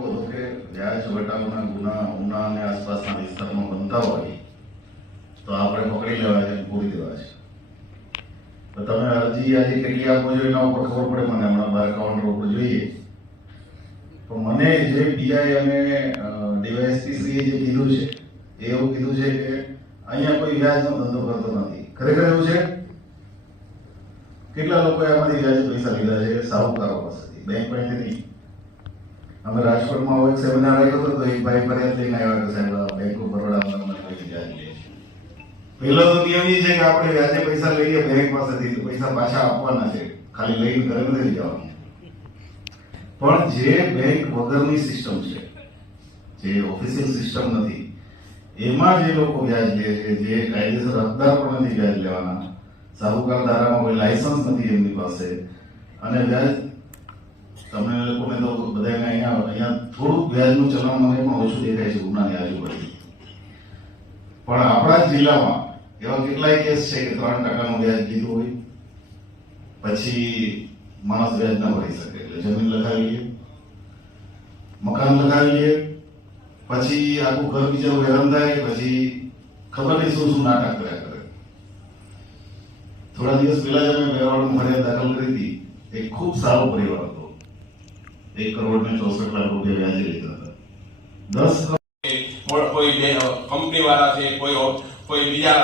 હતું કે ગુના ઉના અને આસપાસના વિસ્તારમાં બનતા હોય તો આપણે પકડી લેવા છે, પૂરી દેવા છે. તો તમે અરજી આજે કેટલી આપો છો એના ઉપર ખબર પડે મને, હમણાં બાર કાઉન્ટર ઉપર જોઈએ. તો મને જે પીઆઈ અને ડીવાયએસપી શ્રીએ જે કીધું છે એ એવું કીધું છે કે અહીંયા કોઈ વ્યાજનો ધંધો કરતો નથી. ખરેખર એવું છે? કેટલા લોકોએ આમાંથી વ્યાજ પૈસા લીધા છે? સાહુકારો પાસેથી. બેંક પાસેથી. અમે રાજકોટમાં હોય સેમિનાર આવ્યો હતો એક ભાઈ ફરિયાદ લઈને આવ્યા હતા સાહેબ બેંક ઓફ છે પહેલો તો નિયમ છે કે આપણે વ્યાજે પૈસા લઈએ બેંક પાસેથી પૈસા પાછા આપવાના છે. ખાલી લઈને ઘરે નથી જવાનું. પણ જે બેંક વગરની સિસ્ટમ છે, જે ઓફિસિયલ સિસ્ટમ નથી, એમાં જે લોકો વ્યાજ લે છે, જે કાયદેસર હકદાર પણ નથી વ્યાજ લેવાના, સાહુકાર ધારામાં કોઈ લાયસન્સ નથી એમની પાસે, અને વ્યાજ તમને લોકોને તો બધાને અહીંયા અહીંયા થોડુંક વ્યાજનું ચલણ મને પણ ઓછું દેખાય છે ગુનાની આજુબાજુ પણ આપણા જિલ્લામાં એવા કેટલાય કેસ છે કે ત્રણ ટકાનું વ્યાજ કીધું હોય, પછી માણસ વ્યાજ ના ભરી શકે એટલે જમીન લગાવી લે, મકાન લગાવી લે, પછી આખું ઘર બીજા હેરાન થાય, પછી ખબર નહીં શું શું નાટક કર્યા કરે. થોડા દિવસ પહેલા જ અમે મેવાડમાં ફરિયાદ દાખલ કરી હતી. એક ખૂબ સારો પરિવાર હતો. એક કરોડ ને ચોસઠ લાખ રૂપિયા વ્યાજે લીધા હતા. દસ કોઈ કંપની વાળા છે, કોઈ કોઈ બીજા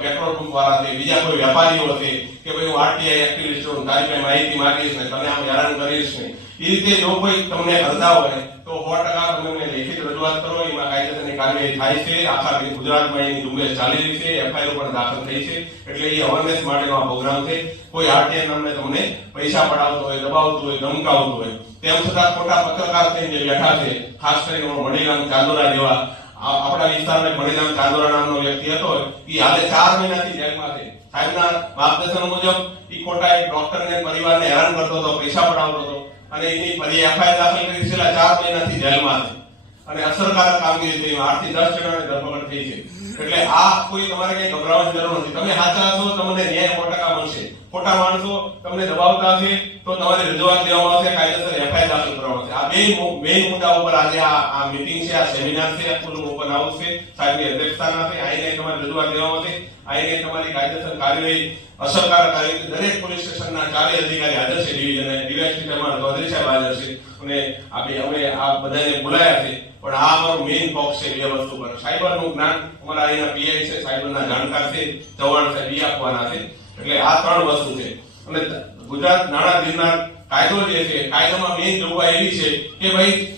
પેટ્રોલ પંપ વાળા છે, બીજા કોઈ વેપારીઓ છે કે ભાઈ હું આરટીઆઈ એક્ટિવિસ્ટ છું તારી પાસે માહિતી માંગીશ ને તને આમ હેરાન કરીશ ને, એ રીતે જો કોઈ તમને કરતા હોય, તો સો ટકા તમે મને લેખિત રજૂઆત કરો, એમાં કાયદેસરની કાર્યવાહી થાય છે, આખા ગુજરાતમાં એની ઝુંબેશ ચાલી રહી છે એફઆઈઆર પણ દાખલ થઈ છે, એટલે એ અવેરનેસ માટેનો આ પ્રોગ્રામ છે. કોઈ આરટીઆઈ નામને તમને પૈસા પડાવતો હોય, દબાવતું હોય, ધમકાવતું હોય, તેમ છતાં ખોટા પત્રકાર થઈને બેઠા છે, ખાસ કરીને મણીરામ ચાંદોરા જેવા આપણા વિસ્તારમાં મણીરામ ચાંદોરા નામનો વ્યક્તિ હતો. એ હાલે ચાર મહિનાથી જેલમાં છે. સાહેબના માર્ગદર્શન મુજબ એ ખોટા એક ડોક્ટરને પરિવારને હેરાન કરતો હતો, પૈસા પડાવતો હતો અને એની ફરી એફઆઈઆર દાખલ કરી છેલ્લા ચાર મહિનાથી જેલમાં છે. અને અસરકારક કામગીરી થઈ. આઠથી દસ જણાની ધરપકડ થઈ છે. એટલે આ કોઈ તમારે કઈ ગભરાવાની જરૂર નથી. તમે સાચા છો તમને ન્યાય મળશે ખોટા માણસો તમને દબાવતા હશે, તો તમારે રજૂઆત દેવામાં આવશે, કાયદેસર એફઆઈઆર દાખલ કરવામાં આવશે આ બે મેઇન મુદ્દા ઉપર આજે આ મીટિંગ છે, આ સેમિનાર છે, આ પૂરું ઓપન હાઉસ છે. સાહેબની અધ્યક્ષતાના છે. આઈને તમારે રજૂઆત દેવામાં આવશે. આઈને તમારી કાયદેસર કાર્યવાહી, અસરકારક કાર્યવાહી દરેક પોલીસ સ્ટેશનના ચારે અધિકારી હાજર છે. ડિવિઝન ડીવાયસપી તમારા ચૌધરી સાહેબ હાજર છે. અને આપણે હવે આ બધાને બોલાયા છે. પણ આ અમારો મેઇન ફોકસ છે બે વસ્તુ પર. સાયબરનું જ્ઞાન અમારા અહીંના પીઆઈ છે, સાયબરના જાણકાર છે. ચૌહાણ સાહેબ, એ આપવાના છે. એટલે આ ત્રણ વસ્તુ છે. અને ગુજરાત નાણાં ગિરનાર કાયદો જે છે, કાયદામાં મેઇન જોગવાઈ એવી છે કે ભાઈ